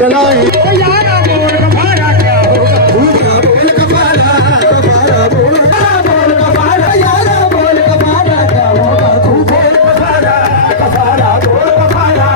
चलाए यारा बोल कफारा क्या होगा बोल कफारा कफारा बोल कफारा यारा बोल कफारा क्या होगा तू बोल कफारा कफारा बोल कफारा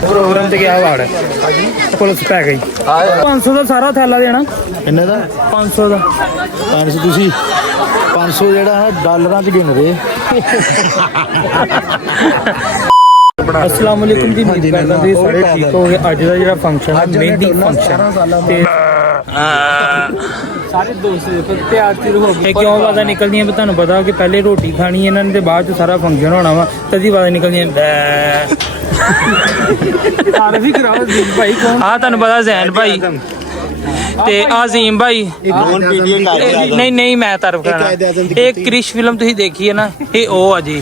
प्रोग्राम से क्या वाड़ है पुलिस पै गई 500 ਦਾ ਸਾਰਾ ਥੈਲਾ ਦੇਣਾ ਕਿੰਨੇ ਦਾ 500 ਦਾ 500 ਤੁਸੀਂ 500 ਜਿਹੜਾ ਨਾ ਡਾਲਰਾਂ ਚ ਗਿਣਦੇ अस्सलाम वालेकुम जी उम्मीद करदा जी सारे ठीक हो गए अज दा जेड़ा फंक्शन है मेहंदी फंक्शन ते सारे दोस्त तैयार शुरू हो गए क्यों आवाज़ां निकलदियां तुहानू पता कि पहले रोटी खानी इन्हां ने ते बाद च सारा फंक्शन होना वा तदी आवाज़ां निकलदियां तारीफ ही कराओ अजीम भाई कौन हां तुहानू पता जैन भाई ते अजीम भाई नहीं नहीं मैं तारीफ कराना एक क्रिश फिल्म तुसीं देखी है ना ये ओ आ जी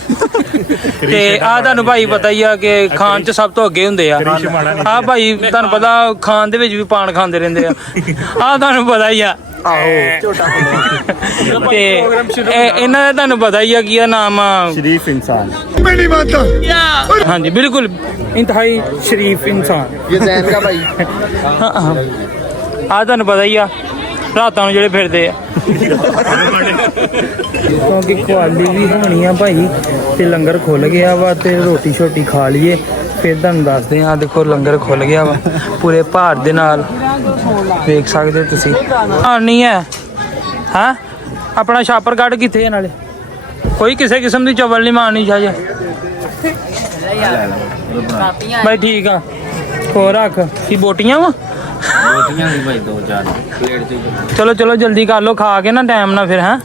ਤੇ ਆ ਤੁਹਾਨੂੰ ਭਾਈ ਪਤਾ ਹੀ ਆ ਕਿ ਖਾਣ ਚ ਸਭ ਤੋਂ ਅੱਗੇ ਹੁੰਦੇ ਆ ਆ ਭਾਈ ਤੁਹਾਨੂੰ ਪਤਾ ਖਾਣ ਦੇ ਵਿੱਚ ਵੀ ਪਾਨ ਖਾਂਦੇ ਰਹਿੰਦੇ ਆ ਆ ਤੁਹਾਨੂੰ ਪਤਾ ਹੀ ਆ ਤੇ ਇਹਨਾਂ ਦਾ ਤੁਹਾਨੂੰ ਪਤਾ ਹੀ ਆ ਕੀ ਆ ਨਾਮ ਸ਼ਰੀਫ ਇਨਸਾਨ ਹਾਂਜੀ ਬਿਲकुल इंतहाई शरीफ इंसान ये जैन का भाई ਆ ਤੁਹਾਨੂੰ ਪਤਾ ਹੀ ਆ ਰਾਤਾਂ ਨੂੰ ਜਿਹੜੇ ਫਿਰਦੇ ਆ ਕਿਉਂਕਿ ਖਵਾਲੀ ਵੀ ਹੋਣੀ ਆ ਭਾਈ ਤੇ ਲੰਗਰ ਖੁੱਲ ਗਿਆ ਵਾ ਤੇ ਰੋਟੀ ਛੋਟੀ ਖਾ ਲਈਏ ਫਿਰ ਤੁਹਾਨੂੰ ਦੱਸਦੇ ਆ ਦੇਖੋ ਲੰਗਰ ਖੁੱਲ ਗਿਆ ਵਾ ਪੂਰੇ ਭਾਰ ਦੇ ਨਾਲ ਦੇਖ ਸਕਦੇ ਤੁਸੀਂ ਨਹੀਂ ਹੈ ਹਾਂ ਆਪਣਾ ਛਾਪਰ ਕੱਢ ਕਿੱਥੇ ਨਾਲੇ ਕੋਈ ਕਿਸੇ ਕਿਸਮ ਦੀ ਚਵਲ ਨਹੀਂ ਮਾਰਨੀ ਚਾਹੀਏ ਭਾਈ ਠੀਕ ਆ ਹੋਰ ਰੱਖ ਕੀ ਬੋਟੀਆਂ ਵਾ ਰੋਟੀਆਂ ਵੀ ਭਾਈ 2-4 ਪਲੇਟ ਚ ਚਲੋ ਚਲੋ ਜਲਦੀ ਕਰ ਲੋ ਖਾ ਕੇ ਨਾ ਟਾਈਮ ਨਾਲ ਫਿਰ ਹੈ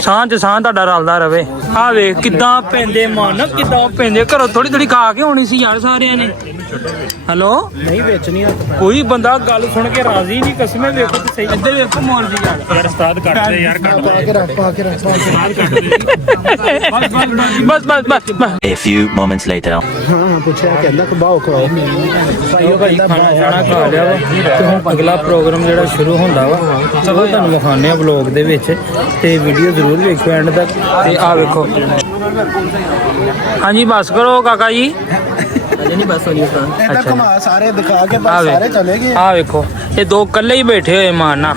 ਸਾਹ ਚ ਸਾਹ ਤੁਹਾਡਾ ਰਲਦਾ ਰਵੇ ਆ ਵੇਖ ਕਿੱਦਾਂ ਪੈਂਦੇ ਮਨ ਕਿੱਦਾਂ ਪੈਂਦੇ ਘਰੋਂ ਥੋੜੀ ਥੋੜੀ ਖਾ ਕੇ ਹੋਣੀ ਸੀ ਯਾਰ ਸਾਰਿਆਂ ਨੇ ਹੈਲੋ ਨਹੀਂ ਵੇਚਣੀ ਕੋਈ ਬੰਦਾ ਗੱਲ ਸੁਣ ਕੇ ਰਾਜ਼ੀ ਨਹੀਂ ਕਸਮੇ ਵੇਖੋ ਤੇ ਸਹੀ ਇੱਧਰ ਵੇਖੋ ਮੌਲ ਦੀ ਯਾਰ ਉਸਤਾਦ ਕੱਟ ਦੇ ਯਾਰ ਕੱਟ ਪਾ ਕੇ ਰੱਖ ਬਸ A few moments later ਹਾਂ ਪੁੱਛਿਆ ਕਹਿੰਦਾ ਕਬਾਓ ਖਵਾਓ ਭਾਈ ਖਾਣਾ ਖਾਣਾ ਖਾ ਲਿਆ ਵਾ ਤੇ ਹੁਣ ਅਗਲਾ ਪ੍ਰੋਗਰਾਮ ਜਿਹੜਾ ਸ਼ੁਰੂ ਹੁੰਦਾ ਵਾ ਚਲੋ ਤੁਹਾਨੂੰ ਵਿਖਾਉਂਦੇ ਆ ਵਲੌਗ ਦੇ ਵਿੱਚ ਤੇ ਵੀਡੀਓ ਜ਼ਰੂਰ ਵੇਖਿਓ ਐਂਡ ਤੱਕ ਤੇ ਆ ਵੇਖੋ ਹਾਂਜੀ ਬਸ ਕਰੋ ਕਾਕਾ ਜੀ ਨਹੀਂ ਬਸ ਹੋਣੀ ਇਹਦਾ ਘੁਮਾ ਸਾਰੇ ਦਿਖਾ ਕੇ ਬਸ ਸਾਰੇ ਚਲੇ ਗਏ ਆ ਵੇਖੋ ਇਹ ਦੋ ਇਕੱਲੇ ਹੀ ਬੈਠੇ ਹੋਏ ਮਾਨਾ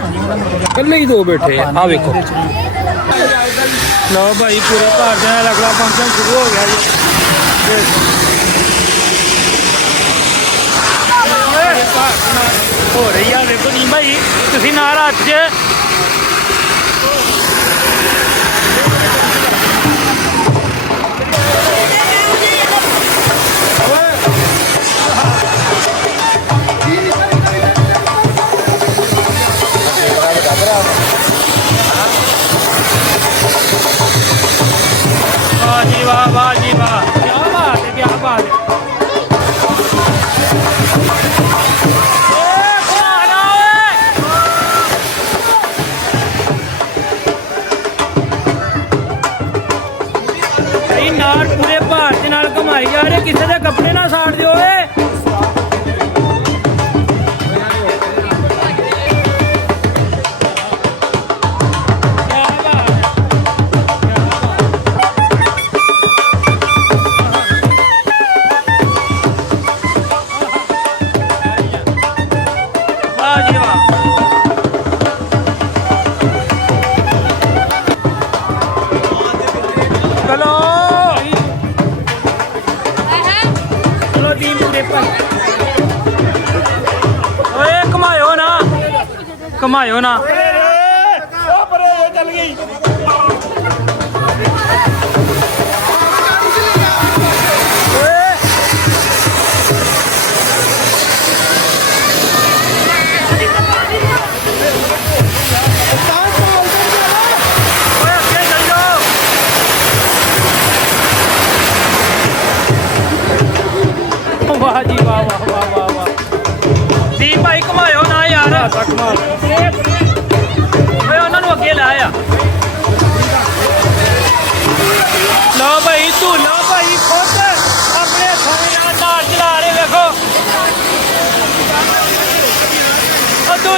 ਇਕੱਲੇ ਹੀ ਦੋ ਬੈਠੇ ਆ ਵੇਖੋ ਲਓ ਭਾਈ ਪੂਰੇ ਘਰ ਦੇ ਨਾਲ ਅਗਲਾ ਫੰਕਸ਼ਨ ਸ਼ੁਰੂ ਹੋ ਗਿਆ ਜੀ ਹੋ ਰਹੀ ਆ ਵੇਖੋ ਜੀ ਭਾਈ ਤੁਸੀਂ ਨਾਲ ਹੱਥ 'ਚ वाह जी वाह क्या बात है क्या बात है नाल पूरे भारत नाल कमाई जा रहे किसी के कपड़े ना साड़ दियो घुमायो ना चल गई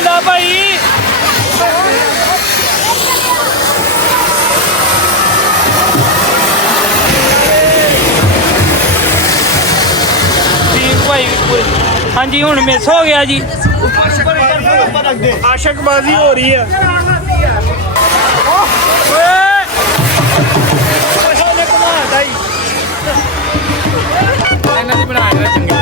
ਹੁੰਦਾ ਭਾਈ ਠੀਕ ਭਾਈ ਹਾਂਜੀ ਹੁਣ ਮਿਸ ਹੋ ਗਿਆ ਜੀ ਆਸ਼ਕਬਾਜ਼ੀ ਹੋ ਰਹੀ ਹੈ ਇਹਨਾਂ ਦੀ ਬਣਾਇਆ ਚੰਗੀ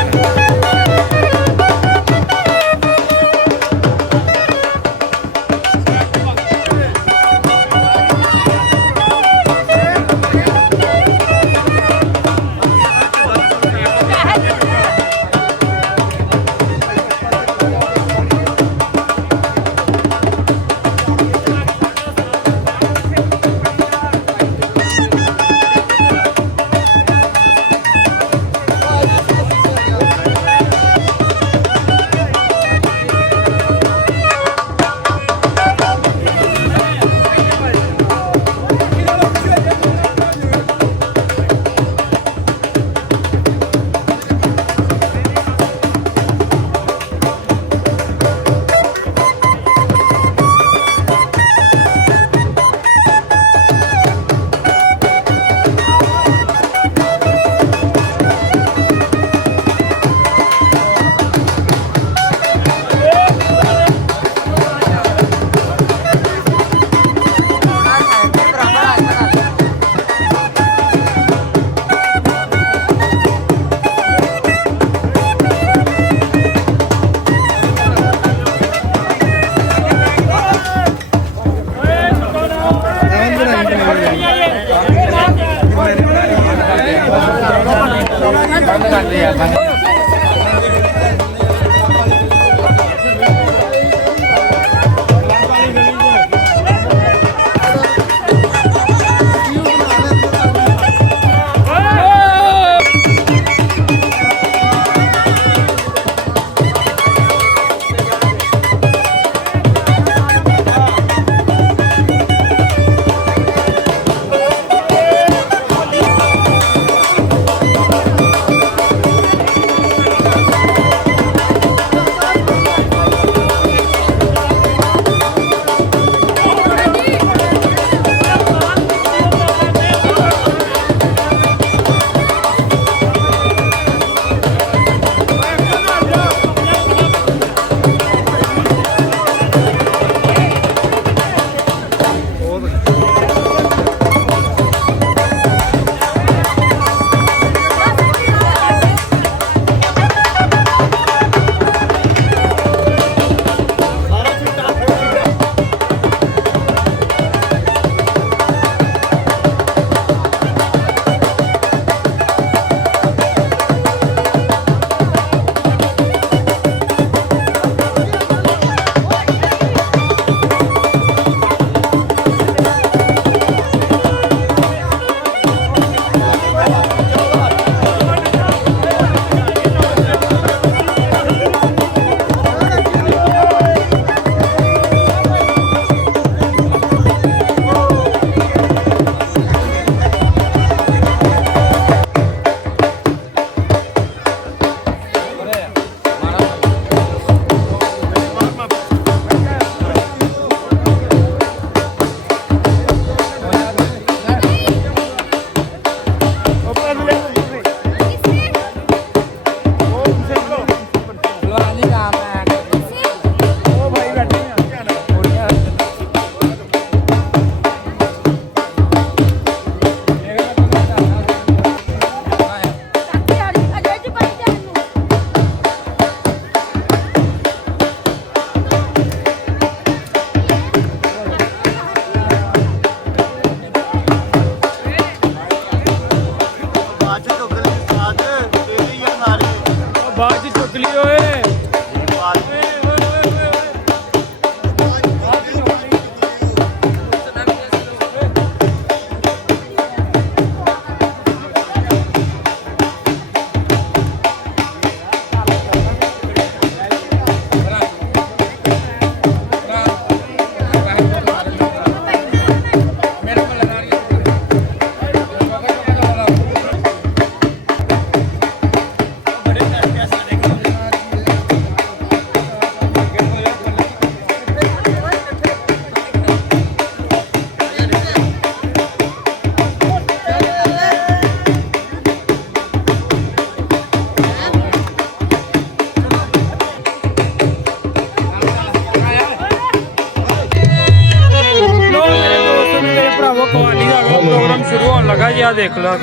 काम शुरू होने लगा जी। आ देख लो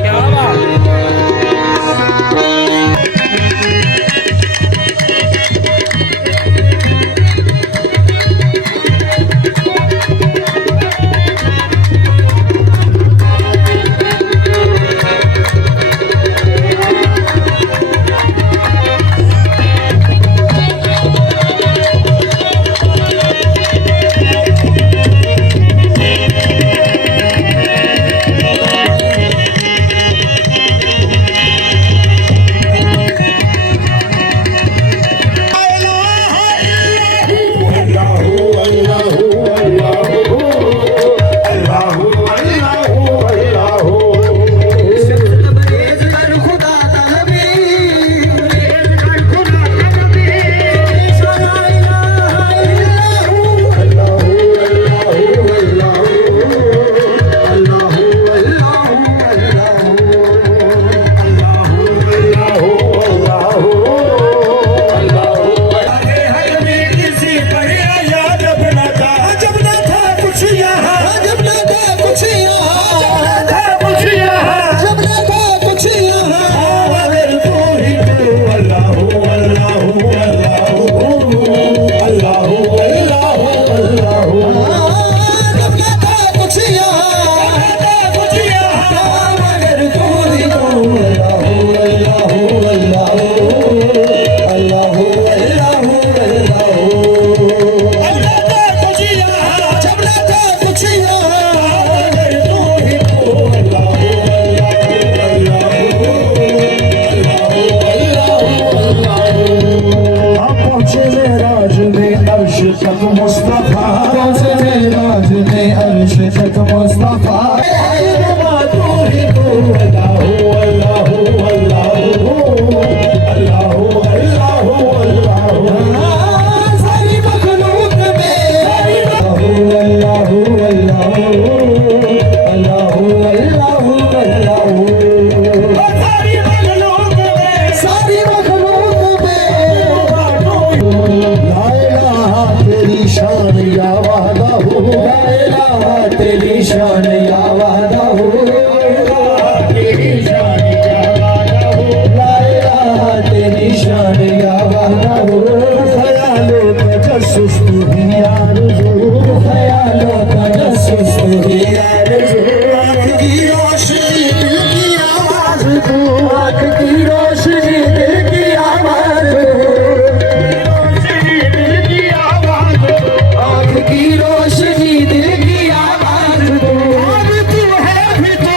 क्या रोशनी दिल की आवाज तू है भी तू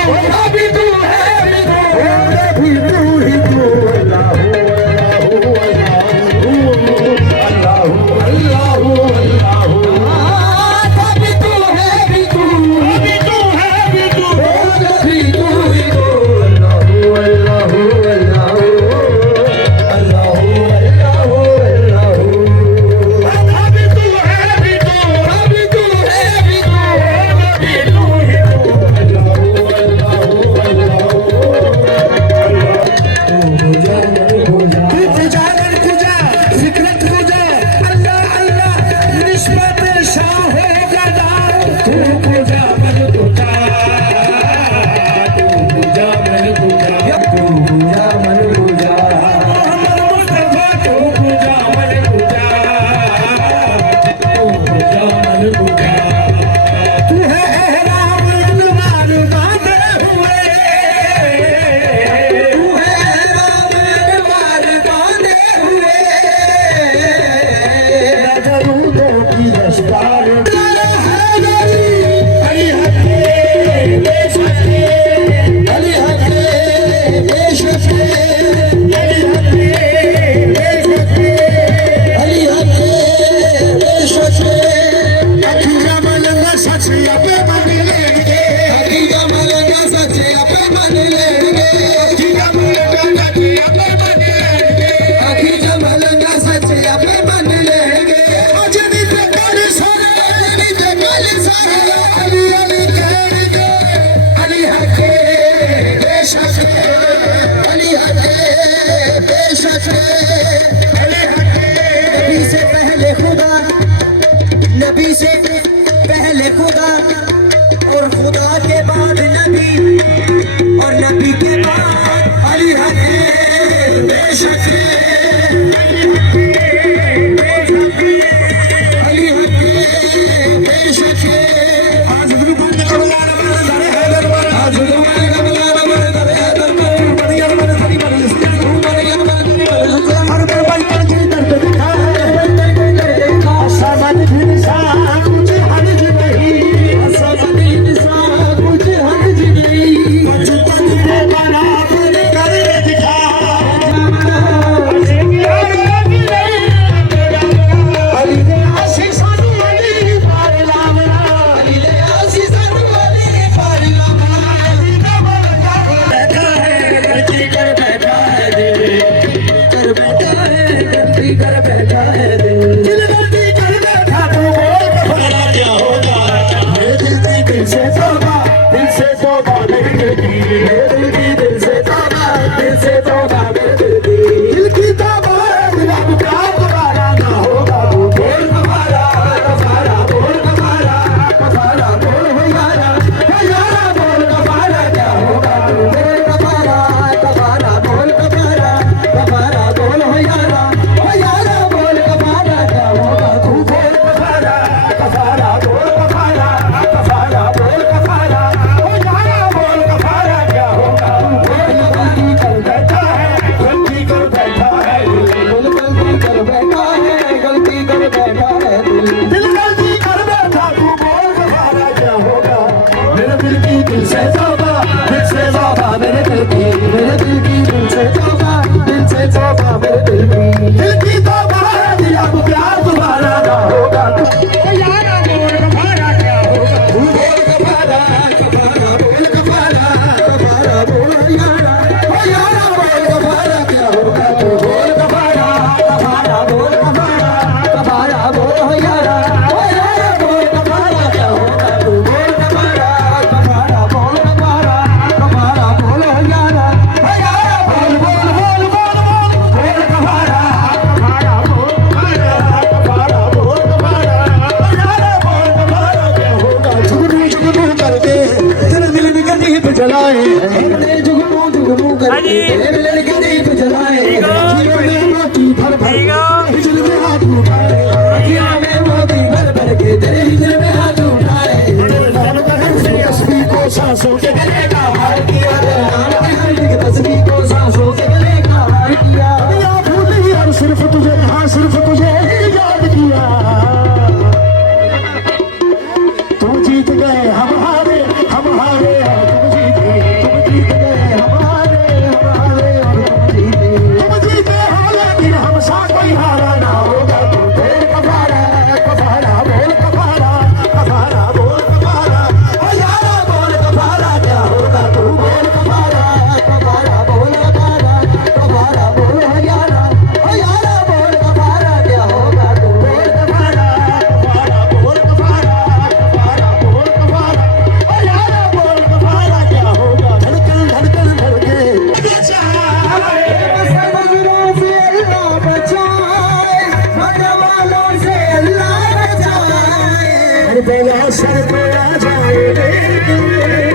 करबला सर पे आ जाए रे,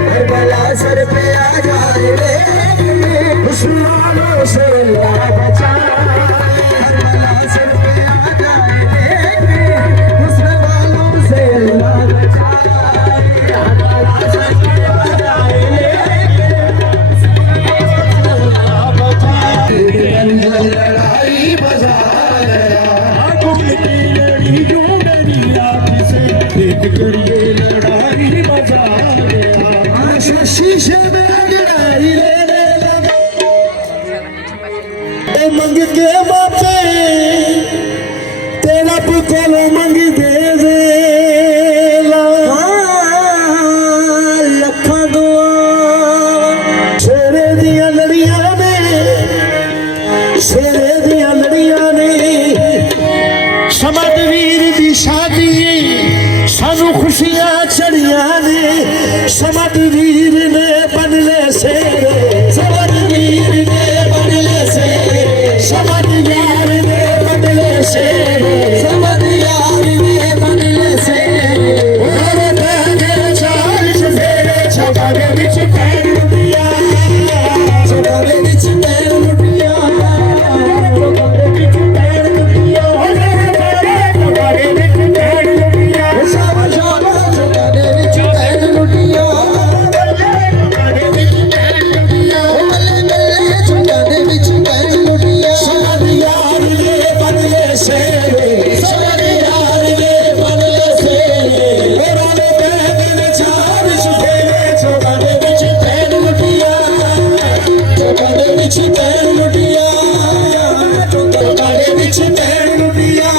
करबला सर पे आ जाए रे, दुश्मनों से अल्लाह बचाए, करबला सर पे आ जाए रे, दुश्मनों से अल्लाह बचाए, करबला सर पे आ जाए रे, अल्लाह बचाए। लड़ाई बजा गया लड़ी जो मेरी आँख से एक कड़िए लड़ाई बजा गया, शीशे में लड़ाई लेने लगा, मंग के बापे तेरा पुतल मंग दे लखा दुआ शेरे दिया लड़िया ने, शेरे दिया लड़िया ने, समद वीर दी शादी सानू खुशियां चढ़िया ने, समद वीर ने बनले शेरे, समद वीर ने बनले शेरे, समद यार ने बनले शेरे, समद यार ने बनले शेरे, और तेरे चाल फेरे छगावे विच पैर लुटिया, छगावे विच पैर लुटिया, छगावे विच पैर लुटिया, छगावे विच पैर लुटिया, शाबा शाबा छगावे विच पैर लुटिया, छगावे विच पैर लुटिया, मल्ले मल्ले छगावे विच पैर लुटिया, समद यार ने बनले शेरे, समद यार ने बनले शेरे, राले बैगन चार चुफेरे छगावे विच पैर लुटिया, छगावे विच पैर लुटिया, छगावे विच पैर लुटिया,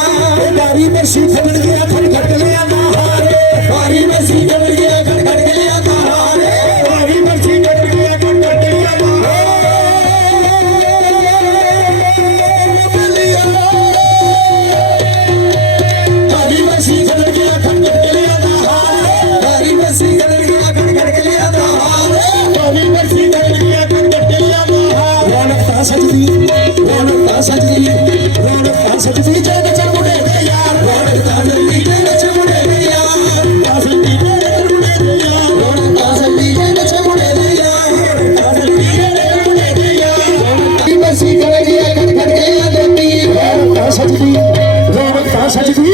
बारी में सी खड़ गया खटखट गया नहारे, बारी में सी खड़ गया खटखट गया नहारे, बारी में सी खड़ गया खटखट गया नहारे, बारी में सी खड़ गया खटखट गया नहारे, बारी में सी खड़ गया खटखट गया नहारे, बारी में सी खड़ गया खटखट गया नहारे, रौनक ता सजदी, रौनक ता सजदी, रौनक ता सजदी, जग चमुड़े दे यार, रौनक ता सजदी, जग चमुड़े दे यार, ता सजदी, जग चमुड़े दे यार, रौनक ता सजदी, जग चमुड़े दे यार, ता सजदी, जग चमुड़े दे यार, बारी में सी खड़ गया खटखट गया देवी, रौनक ता सजदी, रौनक ता सजदी,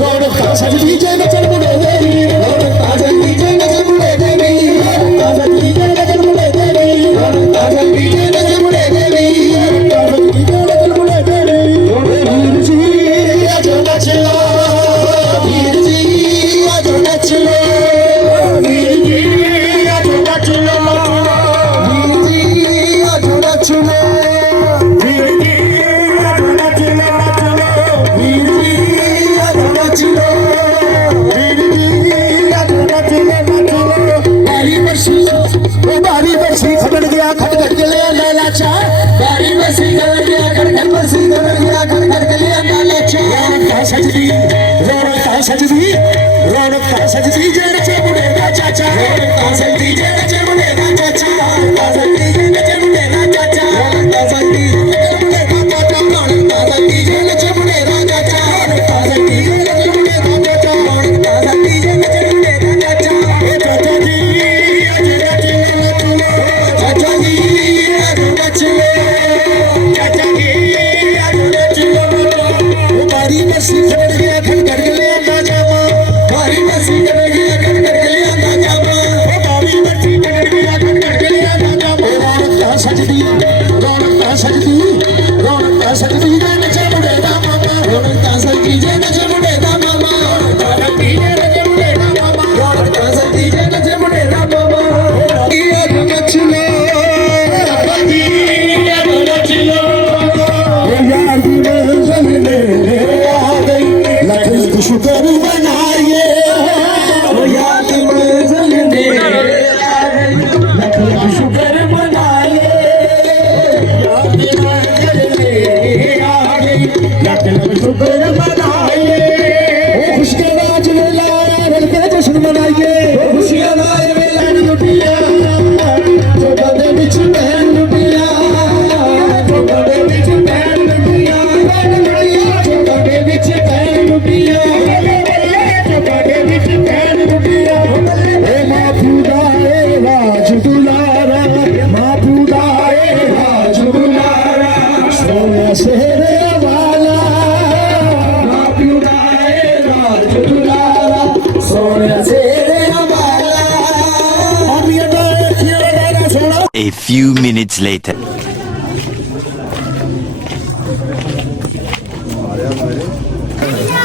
रौनक ता सजदी, जग चमुड़े देवी, रौनक ता सजदी, जग चमुड़े देवी, रौनक ता सजदी, जग चमुड़े देवी, रौनक ता सजदी, जग चमुड़े देवी, रौनक ता सजदी, जग चमुड़े देवी, वीर जी आजो नच लो, वीर जी आजो नच लो, वीर जी आजो नच लो, वीर जी आजो नच लो, वीर जी आजो नच लो, वीर जी आजो नच लो, वीर जी आजो नच लो, बारी बरसी ओ बारी बरसी खटखट गया खटखट गया लैला चा, बारी बरसी खटखट गया खटखट बरसी खटखट गया खटखट गया लैला चा, रौनक ता सजदी, रौनक ता सजदी, रौनक ता सजदी, जग चमुड़े दा चाचा, रौनक ता सजदी, जग चमुड़े दा चाचा, रौनक ता सजदी, जग चमुड़े दा चाचा, रौनक ता सजदी, जग चमुड़े दा चाचा, रौनक ता सजदी, जग चमुड़े दा चाचा, रौनक ता सजदी, जग चमुड़े दा चाचा, रौनक ता सजदी, जग चमुड़े दा चाचा, ओ चाचा जी आज नच लो, चाचा जी आज नच लो, चाचा जी आज नच लो, ओ बारी में सी खड़ गया खटखट गया ना जावा, बारी में सी खड़ गया खटखट गया ना जावा, ओ बारी में सी खड़ गया खटखट गया ना जावा, रौनक ता सजदी, रौनक ता सजदी, रौनक ता सजदी, जग चमुड़े दा मामा, रौनक ता सजदी, जग चमुड़े दा मामा, रौनक ता सजदी, जग चमुड़े दा मामा, रौनक ता सजदी, जग चमुड़े दा मामा, आज नच लो, बंदी आज नच लो, यार दी मंजिल में आ गई, लख लख शुक्र मनाइए, यार दी मंजिल में आ गई, लख लख शुक्र मनाइए, यार दी मंजिल में आ गई, लख लख शुक्र मनाइए, खुशियां नाच लाया रल के जश्न मनाइए, खुशियां नाच मेला लुटिया, जोगा दे विच बहन लुटिया, जोगा दे विच बहन लुटिया, जोगा दे विच बहन लुटिया, जोगा दे विच A few minutes later.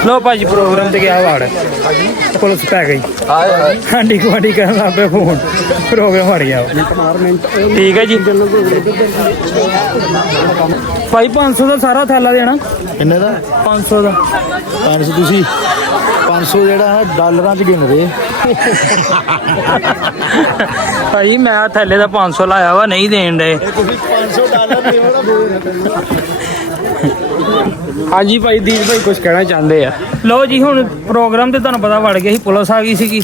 ਲੋ ਭਾਜੀ ਪ੍ਰੋਗਰਾਮ ਤੇ ਗਿਆ ਵਾੜ ਪੁਲਿਸ ਪੈ ਗਈ ਆਂਡੀ ਗੁਆਂਢੀ ਕਰਨ ਲੱਗ ਪਏ ਫੋਨ ਪ੍ਰੋਗਰਾਮ ਹਟ ਗਿਆ ਠੀਕ ਹੈ ਜੀ ਭਾਈ 500 ਦਾ ਸਾਰਾ ਥੈਲਾ ਦੇਣਾ ਕਿੰਨੇ ਦਾ 500 ਦਾ 500 ਤੁਸੀਂ 500 ਜਿਹੜਾ ਨਾ ਡਾਲਰਾਂ 'ਚ ਗਿਣਦੇ ਭਾਈ ਮੈਂ ਥੈਲੇ ਦਾ 500 ਲਾਇਆ ਵਾ ਨਹੀਂ ਦੇਣ ਦੇ ਤੁਸੀਂ 500 ਡਾਲਰ ਦੇਵੋ ਤਾਂ ਹਾਂਜੀ ਭਾਈ ਦੀਪ ਭਾਈ ਕੁਝ ਕਹਿਣਾ ਚਾਹੁੰਦੇ ਆ ਲਓ ਜੀ ਹੁਣ ਪ੍ਰੋਗਰਾਮ ਤੇ ਤੁਹਾਨੂੰ ਪਤਾ ਵੜ ਗਿਆ ਸੀ ਪੁਲਿਸ ਆ ਗਈ ਸੀਗੀ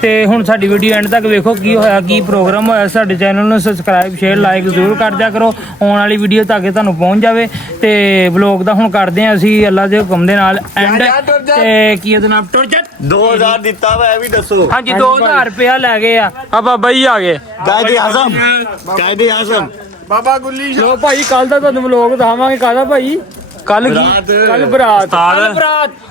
ਤੇ ਹੁਣ ਸਾਡੀ ਵੀਡੀਓ ਐਂਡ ਤੱਕ ਵੇਖੋ ਕੀ ਹੋਇਆ ਕੀ ਪ੍ਰੋਗਰਾਮ ਹੋਇਆ ਸਾਡੇ ਚੈਨਲ ਨੂੰ ਸਬਸਕ੍ਰਾਈਬ ਸ਼ੇਅਰ ਲਾਈਕ ਜ਼ਰੂਰ ਕਰ ਦਿਆ ਕਰੋ ਆਉਣ ਵਾਲੀ ਵੀਡੀਓ ਤੱਕ ਤੁਹਾਨੂੰ ਪਹੁੰਚ ਜਾਵੇ ਤੇ ਵਲੌਗ ਦਾ ਹੁਣ ਕਰਦੇ ਆ ਅਸੀਂ ਅੱਲਾ ਦੇ ਹੁਕਮ ਦੇ ਨਾਲ ਐਂਡ ਤੇ ਕੀ ਇਹਦਾ ਨਾਮ ਟੁਰਜਟ 2000 ਦਿੱਤਾ ਵਾ ਇਹ ਵੀ ਦੱਸੋ ਹਾਂਜੀ 2000 ਰੁਪਇਆ ਲੈ ਗਏ ਆ ਬਾਬਾ ਜੀ ਆ ਗਏ ਕਾਇਦੇ ਆਜ਼ਮ ਬਾਬਾ ਗੁੱਲੀ ਲੋ ਭਾਈ ਕੱਲ ਦਾ ਤੁਹਾਨੂੰ ਵਲੌਗ ਦਿਖਾਵਾਂਗੇ ਕਾਹਦਾ ਭਾਈ ਕੱਲ ਬਰਾਤ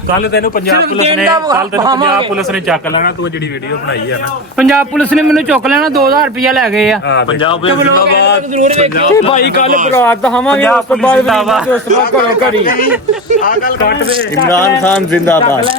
ਕੱਲ ਤੈਨੂੰ ਪੰਜਾਬ ਪੁਲਿਸ ਨੇ ਚੱਕ ਲੈਣਾ ਤੂੰ ਜਿਹੜੀ ਵੀਡੀਓ ਬਣਾਈ ਆ ਨਾ ਪੰਜਾਬ ਪੁਲਿਸ ਨੇ ਮੈਨੂੰ ਚੁੱਕ ਲੈਣਾ 2000 ਰੁਪਇਆ ਲੈ ਗਏ ਆ ਪੰਜਾਬ ਤੇ ਭਾਈ ਕੱਲ ਬਰਾਤ ਦਿਖਾਵਾਂਗੇ ਉਸ ਤੋਂ ਬਾਅਦ ਉਸ ਤੋਂ ਬਾਅਦ ਘਰੋਂ ਘਰੀ ਇਮਰਾਨ ਖਾਨ ਜ਼ਿੰਦਾਬਾਦ